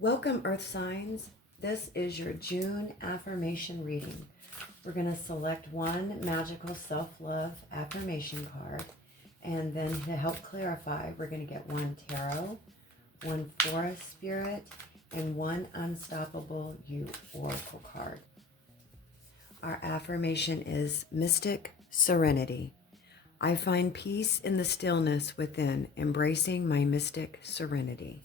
Welcome, Earth signs. This is your June affirmation reading. We're going to select one magical self-love affirmation card, and then to help clarify, we're going to get one tarot, one forest spirit, and one unstoppable you oracle card. Our affirmation is Mystic Serenity. I find peace in the stillness within, embracing my mystic serenity.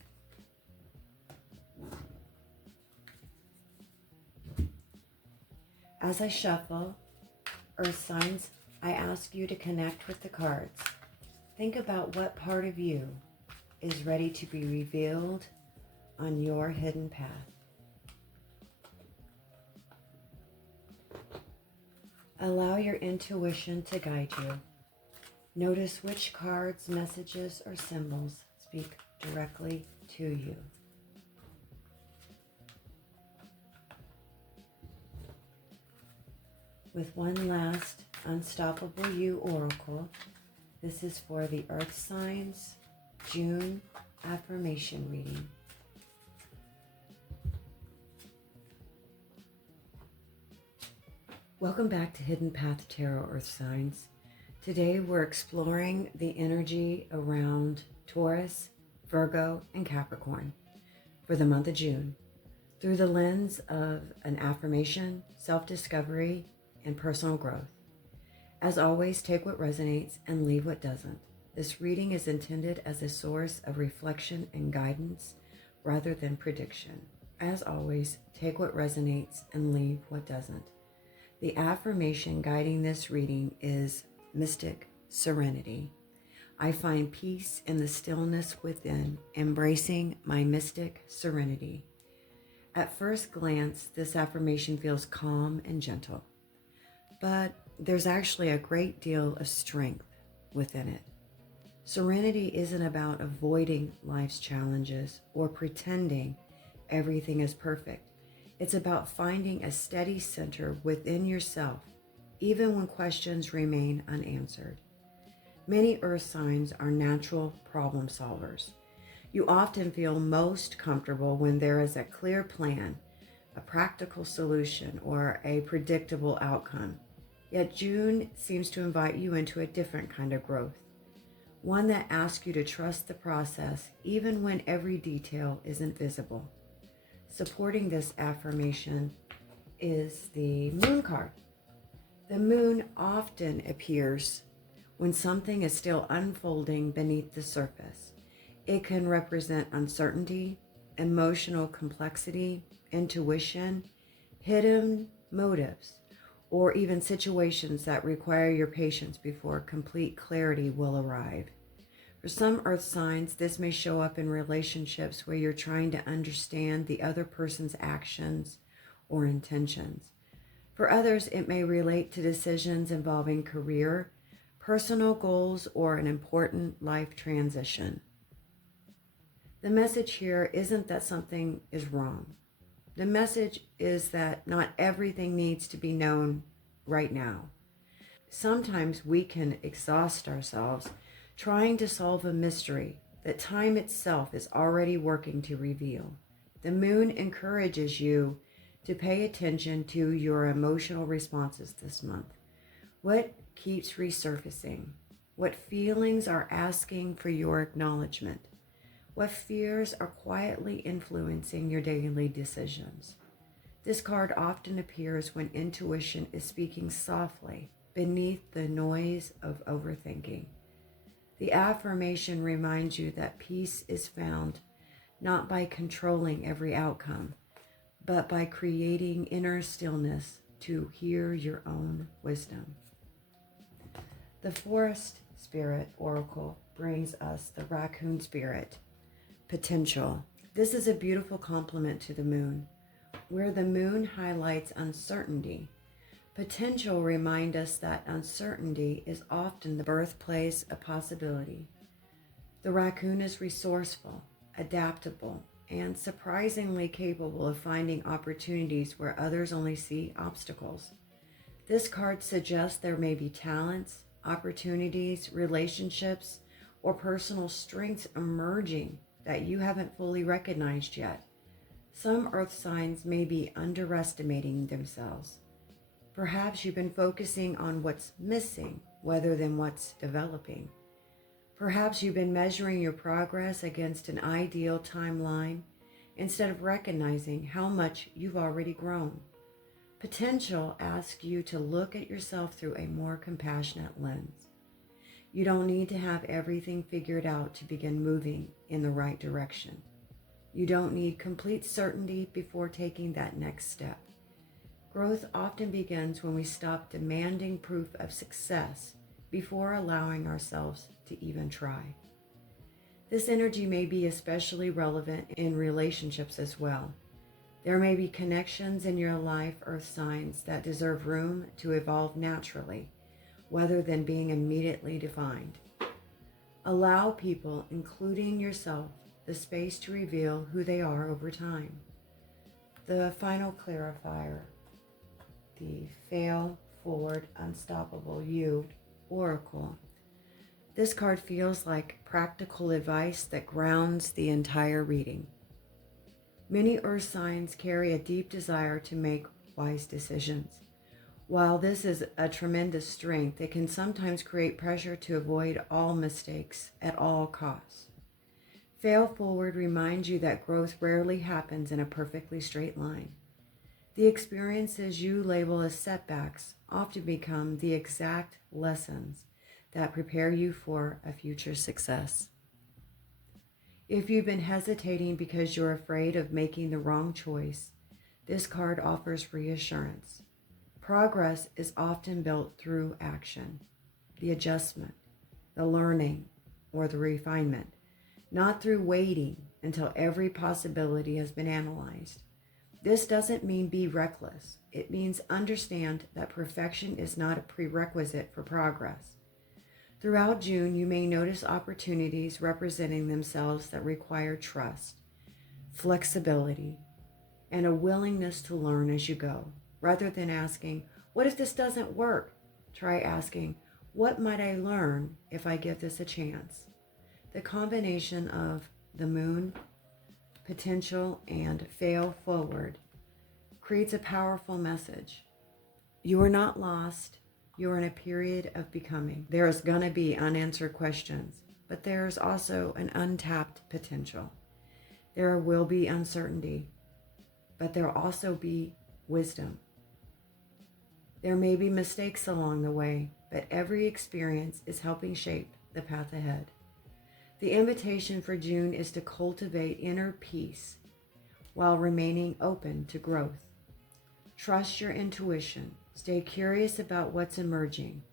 As I shuffle, Earth signs, I ask you to connect with the cards. Think about what part of you is ready to be revealed on your hidden path. Allow your intuition to guide you. Notice which cards, messages, or symbols speak directly to you. With one last Unstoppable You Oracle, this is for the Earth Signs June affirmation reading. Welcome back to Hidden Path Tarot, Earth Signs. Today we're exploring the energy around Taurus, Virgo, and Capricorn for the month of June through the lens of an affirmation, self-discovery, and personal growth. As always, take what resonates and leave what doesn't. This reading is intended as a source of reflection and guidance rather than prediction. As always, take what resonates and leave what doesn't. The affirmation guiding this reading is Mystic Serenity. I find peace in the stillness within, embracing my mystic serenity. At first glance, this affirmation feels calm and gentle. But there's actually a great deal of strength within it. Serenity isn't about avoiding life's challenges or pretending everything is perfect. It's about finding a steady center within yourself, even when questions remain unanswered. Many earth signs are natural problem solvers. You often feel most comfortable when there is a clear plan, a practical solution, or a predictable outcome. Yet June seems to invite you into a different kind of growth, one that asks you to trust the process even when every detail isn't visible. Supporting this affirmation is the Moon card. The moon often appears when something is still unfolding beneath the surface. It can represent uncertainty, emotional complexity, intuition, hidden motives, or even situations that require your patience before complete clarity will arrive. For some earth signs, this may show up in relationships where you're trying to understand the other person's actions or intentions. For others, it may relate to decisions involving career, personal goals, or an important life transition. The message here isn't that something is wrong. The message is that not everything needs to be known right now. Sometimes we can exhaust ourselves trying to solve a mystery that time itself is already working to reveal. The moon encourages you to pay attention to your emotional responses this month. What keeps resurfacing? What feelings are asking for your acknowledgement? What fears are quietly influencing your daily decisions? This card often appears when intuition is speaking softly beneath the noise of overthinking. The affirmation reminds you that peace is found not by controlling every outcome, but by creating inner stillness to hear your own wisdom. The Forest Spirit Oracle brings us the Raccoon Spirit. Potential. This is a beautiful complement to the moon. Where the moon highlights uncertainty, potential reminds us that uncertainty is often the birthplace of possibility. The raccoon is resourceful, adaptable, and surprisingly capable of finding opportunities where others only see obstacles. This card suggests there may be talents, opportunities, relationships, or personal strengths emerging that you haven't fully recognized yet. Some earth signs may be underestimating themselves. Perhaps you've been focusing on what's missing rather than what's developing. Perhaps you've been measuring your progress against an ideal timeline instead of recognizing how much you've already grown. Potential asks you to look at yourself through a more compassionate lens. You don't need to have everything figured out to begin moving in the right direction. You don't need complete certainty before taking that next step. Growth often begins when we stop demanding proof of success before allowing ourselves to even try. This energy may be especially relevant in relationships as well. There may be connections in your life, earth signs, that deserve room to evolve naturally, rather than being immediately defined. Allow people, including yourself, the space to reveal who they are over time. The final clarifier, the Fail Forward Unstoppable You Oracle. This card feels like practical advice that grounds the entire reading. Many earth signs carry a deep desire to make wise decisions. While this is a tremendous strength, it can sometimes create pressure to avoid all mistakes at all costs. Fail Forward reminds you that growth rarely happens in a perfectly straight line. The experiences you label as setbacks often become the exact lessons that prepare you for a future success. If you've been hesitating because you're afraid of making the wrong choice, this card offers reassurance. Progress is often built through action, the adjustment, the learning, or the refinement, not through waiting until every possibility has been analyzed. This doesn't mean be reckless. It means understand that perfection is not a prerequisite for progress. Throughout June, you may notice opportunities representing themselves that require trust, flexibility, and a willingness to learn as you go. Rather than asking, what if this doesn't work? Try asking, what might I learn if I give this a chance? The combination of the moon, potential, and fail forward creates a powerful message. You are not lost. You are in a period of becoming. There is going to be unanswered questions, but there's also an untapped potential. There will be uncertainty, but there will also be wisdom. There may be mistakes along the way, but every experience is helping shape the path ahead. The invitation for June is to cultivate inner peace while remaining open to growth. Trust your intuition. Stay curious about what's emerging.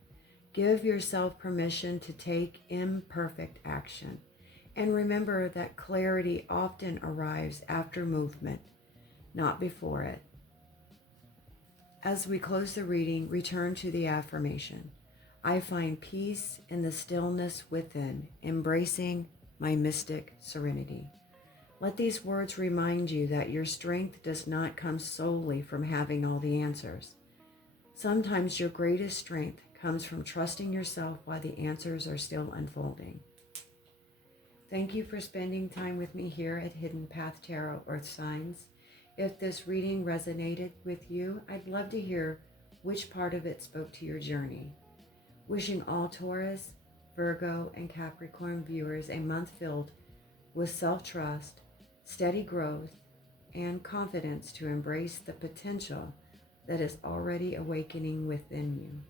Give yourself permission to take imperfect action. And remember that clarity often arrives after movement, not before it. As we close the reading, return to the affirmation. I find peace in the stillness within, embracing my mystic serenity. Let these words remind you that your strength does not come solely from having all the answers. Sometimes your greatest strength comes from trusting yourself while the answers are still unfolding. Thank you for spending time with me here at Hidden Path Tarot Earth Signs. If this reading resonated with you, I'd love to hear which part of it spoke to your journey. Wishing all Taurus, Virgo, and Capricorn viewers a month filled with self-trust, steady growth, and confidence to embrace the potential that is already awakening within you.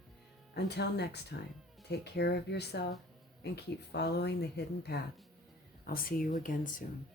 Until next time, take care of yourself and keep following the hidden path. I'll see you again soon.